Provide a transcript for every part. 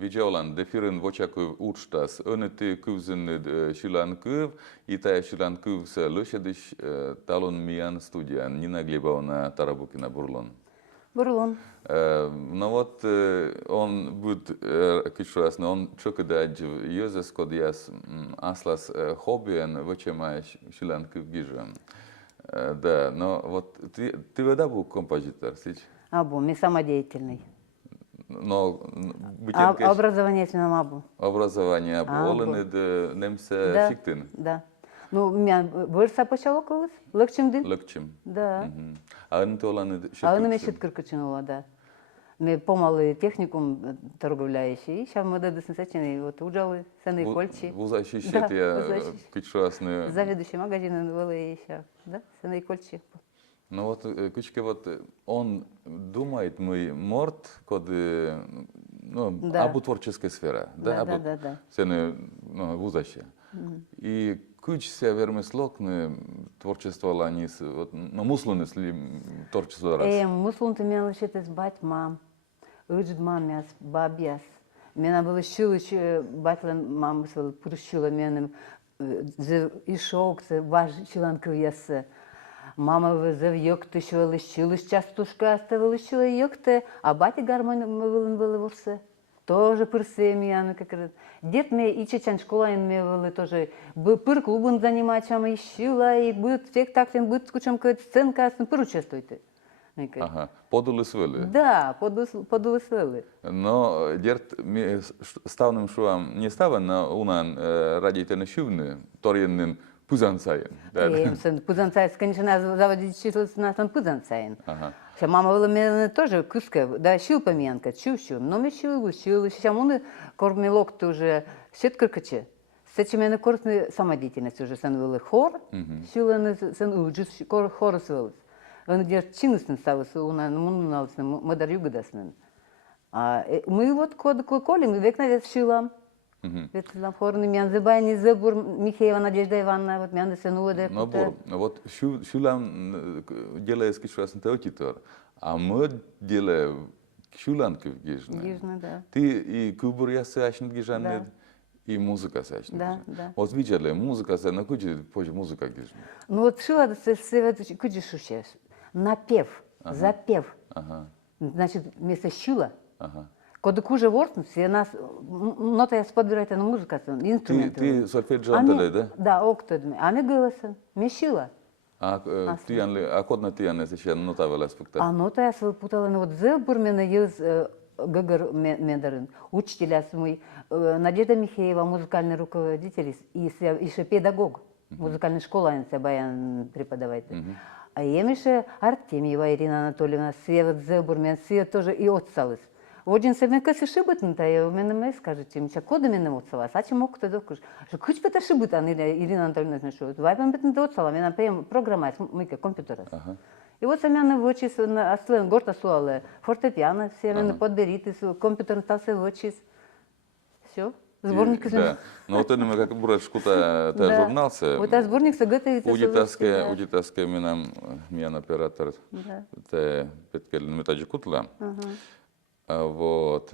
Widziałem, defiryn wociaków ucztas, one ty kuzyn silanków i ta silanków se lusiediś talon mian studian, nie naglibał na tarabuki na burlon. Бурлон. Ну вот он будет, еще раз, но он чока дать юзес, код яс аслас хоббиен, вочемаешь шиланку гижем. Да, но вот ты вода был композитор, сич? Абу, ми самодеятельный. Но Образование с ним абу. образование абу, олен немсе шиктин. Да. Ну, меня вырса почало колос, легчим дын. Легчим. Да. А он то олен шиктин. А он имеет шиткаркачинула, да. Мы помалы техникум торговляющий, сейчас мы досынсачены, вот уджалы, сены кольчи. Вузащи щетия, кичрасные. Заведующий магазин был еще, да, сены кольчи. Ну вот, кучка, вот он думает, мы морд, код, ну, абу творческая сфера, да, да. Сены, ну, вузащи. И куч се вермеслокны творчество ланис, вот, ну, муслуны сли творчество раз. Муслун ты меня лишитесь бать мам, уджд мамяс, бабьяс. Меня было щилыч, батлен маму свел, пурщила меня, и шок, ваш чиланков ясе. Мама вызов йокты швели щилыч, частушка оставила щила йокты, а батя гармон вылын вылывался. Тоже пырсеми, я как раз. Дед мне и чечен школаин мне были тоже. Пыр клубын занимать, а мы щила, и будет спектакль, будет скучом какая-то сценка, пыр участвуйте. Ага, подулы свели. Да, подулы свели. Но дед ставным шуам не ставан, но унан радите на шивны, торьенным пузанцаен. Пузанцаен, конечно, заводить числился на там пузанцаен. Мама была мне тоже куска, да, щил помянка, чущу, но мы щил, сейчас мы кормилок тоже щиткаркаче. С этим я на корыстную самодеятельность уже сан был хор, щил он сан уджис хор свелся. Он где чинностен ставился, у нас мы дарю гадасмен. А мы вот коли мы век навес щилам. Ведь на хорны меня забай забор Михеева Надежда Ивановна, вот меня насынула да. Набор, вот щулам делает скишуасен теотитор, а мы делаем щуланки в гижне. Гижне, да. Ты и кубур я сяшнет гижне, и музыка сяшнет. Да. Вот видели, музыка сяшнет, на куди позже музыка гижне. Ну вот шила, это куди шущешь. Напев, запев. Значит, вместо щула. Когда куже вортнут, все нас, нота я подбираю на музыку, инструменты. Ты сольфеджион тогда, да? Да, октодми. А мне голосом, мещила. А код на ты, она сейчас нота вела спектакль. А нота я путала, вот зебур меня ез гагар мендарин, учителя мой, Надежда Михеева, музыкальный руководитель и еще педагог, музыкальная школа, он себя баян преподавает. А я еще Артемьева Ирина Анатольевна, все зебур меня, все тоже и отцалась. Один се мека се шибътната, у мен ме скажете, ми кода ме не отсала, са че мога да кажа, що куч пета шибътан или на Антолина смешува, това е петната отсала, ме напеем програма, мика компютъра. И вот сами на вочис, на аслен горта суале, фортепиано, все на подберите, компютър стал се вочис. Все. Сборник да. Но вот это мы как бурашку-то журнал се. Вот сборник се готовится. Удитаске меня оператор. Те петкелин метаджи кутла. Вот.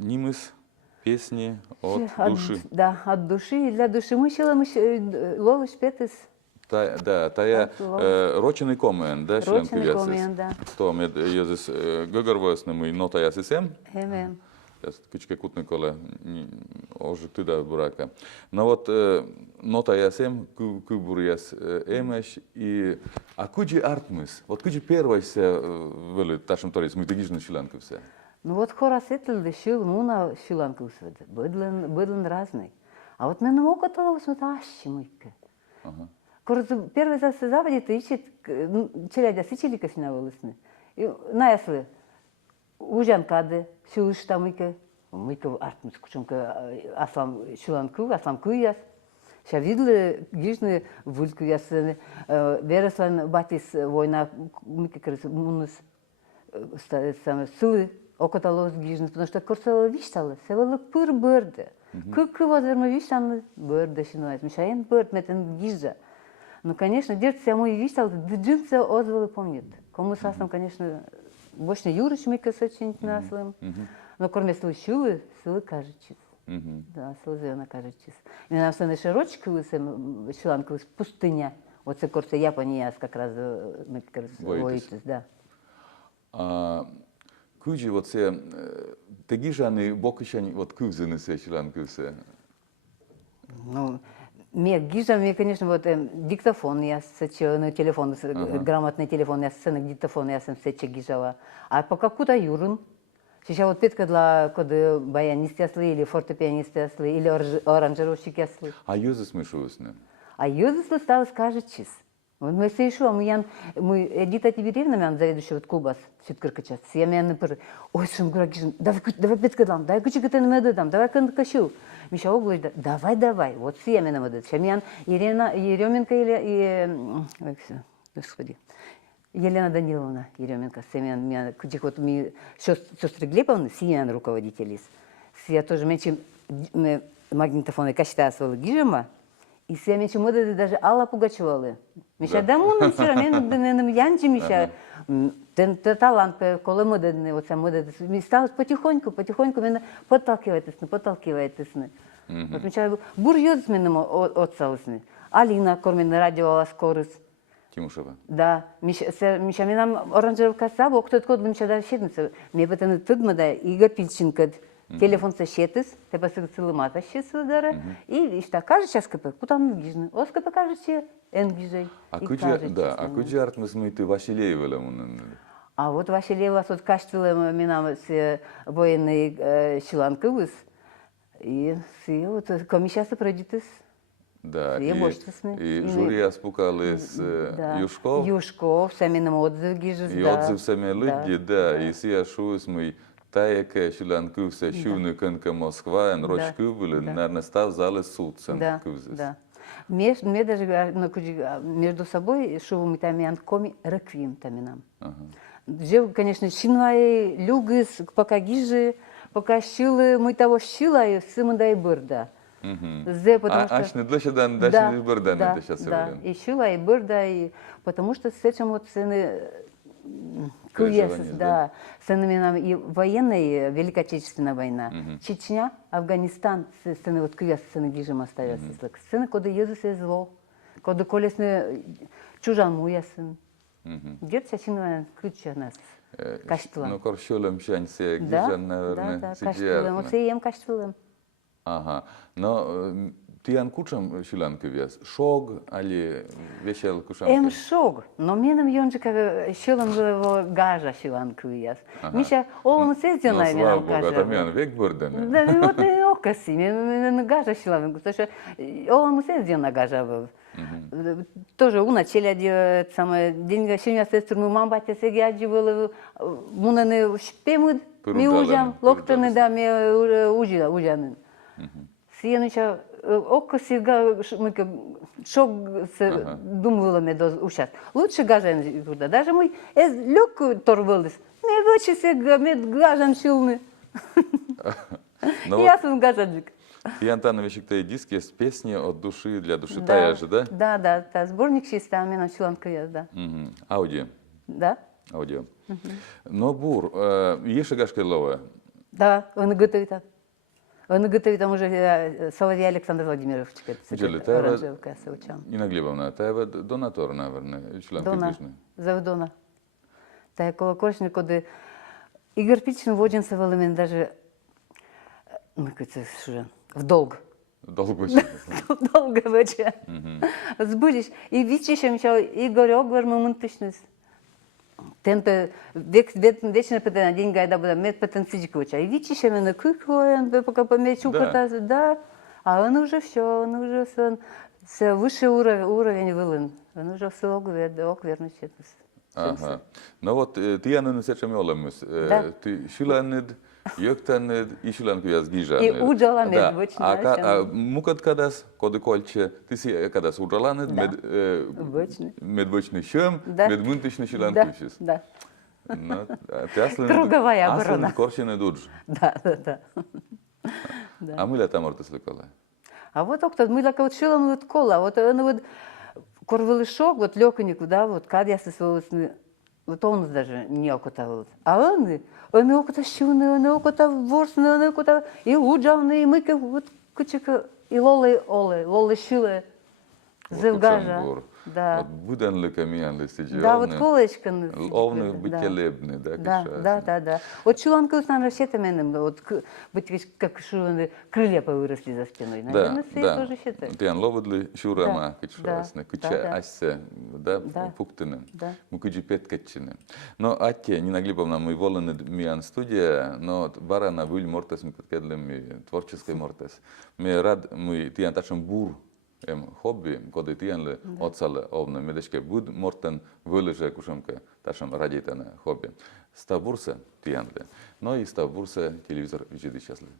Нимыс, песни от души. Да, от души и для души. Мы ловишь петыс. Да, тая роченый комен, да, роченый комен, да. То мне езис гăgărvăsны мы нота я сисем. Эмен. Кичке кутны коле, ожи туда бурака. Но вот нота я сем, кубур я эмеш и а куджи артмыс. Вот куджи первый се вели ташем торис, мы тагижны шиланку все. Ну вот хора сетл да шил, муна шиланку все. Быдлен разный. А вот мне на моко то вот аши мыка. Первый раз заводи ты ищет челядя сичелика синавылысны. И наяслы. Ужан кады, шилыш там мыка артмыс кучонка аслам шиланку, аслам куяс. Ша видели гижны вульку яс вереслан батис война мыка крыс мунус самые силы окоталос гижны, потому что корсала виштала, севала пыр бырды. Кык возверма виштаны бырды шинуаз, мешаен бырд метен гижа. Ну, конечно, дед себя мой виштал, джинсы озвалы помнит. Кому сасам, конечно, больше Юрыч мыка сочинить наслым. но кроме сили кажучись. Да, слезена кажучись. І нам все не широчки шиланки, пустиня. Оце корце Японія якраз ми воїтесь, да. А куджі оце тегіжани бокишань от кузинися шиланкуся. Ну, мне гижа, мне, конечно, вот диктофон я сечу, ну, телефон, грамотный телефон, я сцена диктофон, я сам сечу гижала. А по какую-то юрун. Сейчас вот петка для, когда баянисты ясли, или фортепианисты ясли, или оранжировщики ясли. А юзи смішувасне? А юзыслы стало скажет чиз. Вот мы сейшу, а мы Эдита Тиберевна, мян заведующая вот клуба, Сюткаркачас, я мян напры, ой, шум грагижин, давай петка дам, давай кучика ты на меду дам, давай кандакашу. Миша Оглыч, давай, вот с ями на меду. Мян Еременко или, господи, Елена Даниловна Еременко, семян, кучик вот ми сестры Глебовны, семян руководителей. Я тоже меньше магнитофоны качта своего гижема, и все меньше моды даже Алла Пугачевалы. Миша дамун вчера мен янчи Миша талант коли моди оце моди стало потихоньку мене подталкиваетесне. Вот Миша бурьёз мене отцаусне. Алина кормена радио скорос. Тимушева. Да, Миша менам оранжировка сабо, кто код Миша да щедница. Мне потом тыдмада Игорь Пильченко. Телефон сощетис, тебе силимата щесли дара, і так каже час КП, куди не гіжне. Ось КП каже, чи енгіжей. А куди арт ми смійти Василєвеле? А от Василєва тут каштвіле мінам з воєнної шиланки вис. І от комісія сопродітис. Да, і журія спукали з Юшков. Юшков, самі нам отзив гіжес, да. І отзив самі люди, да, і сія шусь ми та, яке шиланкився, шувни кенка Москва, en рочку були, не став зали суд сенкивзис. Да. Мне даже между собой шувами там и анкоми реквием там и нам. Же, конечно, шинвай люгис, пока гижи, пока щилы, мы того щила и сымда и бырда. Аж не длище дан, дальше не бырда, не сейчас да, и щила и бырда, и потому что с этим вот цены Куесс, да, с нам и военная, Великая Отечественная война, Чечня, Афганистан, сцены вот Куесс, сцены движим остается, сцены, куда езус зло, куда колесны чужан муясын. Где-то часиновая ключа нас каштвилам. Ну, корщулем шансе, гижан, наверное, да, каштвилам, вот и ем каштвилам. Ага, но ти ян кучам шиланки вяз, шог, али вешел кушанки? Шог, но менем йонжика шилам его гажа шиланки вяз. Миша, олом сездил на меня гажа. Ну, слава Богу, там ян век бурдене. Да, вот не окаси, мен гажа шилам, потому что олом сездил на гажа. Тоже уна челяди самое деньги шиня сестру мы мам батя сегяджи было мунаны шпемуд ми ужам локтаны да ми ужанын. Сияныча окко сига мы шок думала мне до ушат. Лучше гажан туда. Даже мой люк торвалыс. Не вочи сега мед гажан шилны. Я сын гажаджик. И Антоновичек, то диски с песни от души для души. Тая же, да? Да. Сборник чисто, а меня шиланка есть, да. Аудио. Да. Аудио. Но бур, есть гашка лова? Да, он готовит. Он готовит там уже Соловей Александр Владимирович. Оранжевка Саучан. Инна Глебовна, это донатор, наверное, шиланка Дона, Завдона. Та коло коршни, коли Ігор Пічин водінся в елемент даже, ну, це що, в долг. Долго. Долго вече. Збудиш. І відчищем, що Ігор Огвар моментичність. Темпе вечно питання день гайда буде мед потенційку оча. І відчищем на кукоен, поки помечу кататься, да. А он уже все, все высший уровень вылын. Он уже все оквернуть. Ага. Ну вот ты я не сечем олемус. Ты шиланед, йоктанед и шиланку я сгижанед. И уджаламед вочно. А мукат кадас, коды кольче, ты си кадас уджаламед, мед вочный шем, мед мунтичный шиланкушис. Да. Круговая оборона. Аслен коршене дудж. Да. А мы летам ортесликола. А вот кто мы так вот шилом вот кола, вот он вот корвелышок, вот лёканику, да, вот кад я со своего вот он даже не окутал. А они окута щуны, они окута ворсны, они окута и уджавны, и мыка, вот кучка, и лолы щулы, зывгажа. Кучангур. Да. Вот буденлика миянли сиджи. Да, вот колечко. Овны бителебны, да, Да. Вот шуланка узнала щитами, вот быть как шуланы, крылья повыросли за спиной. Наверное, ты тоже считаешь. Тиан ловудли шурама, Да, кичуасне, куча да. ассе, да, Да. пуктыны. Да. Мы кучи петкетчины. Но атте, Нина Глебовна, мы волны миан студия, но барана выль мортес, мы подкедлем творческой мортес. Мы рад, мы тиан тачем бур, hobby, kodi tienle otsalle ovne medeske bud morten völise kushamke tasham raditane hobby. Sta burse tienle. No и sta бурсе телевизор видит счастливый.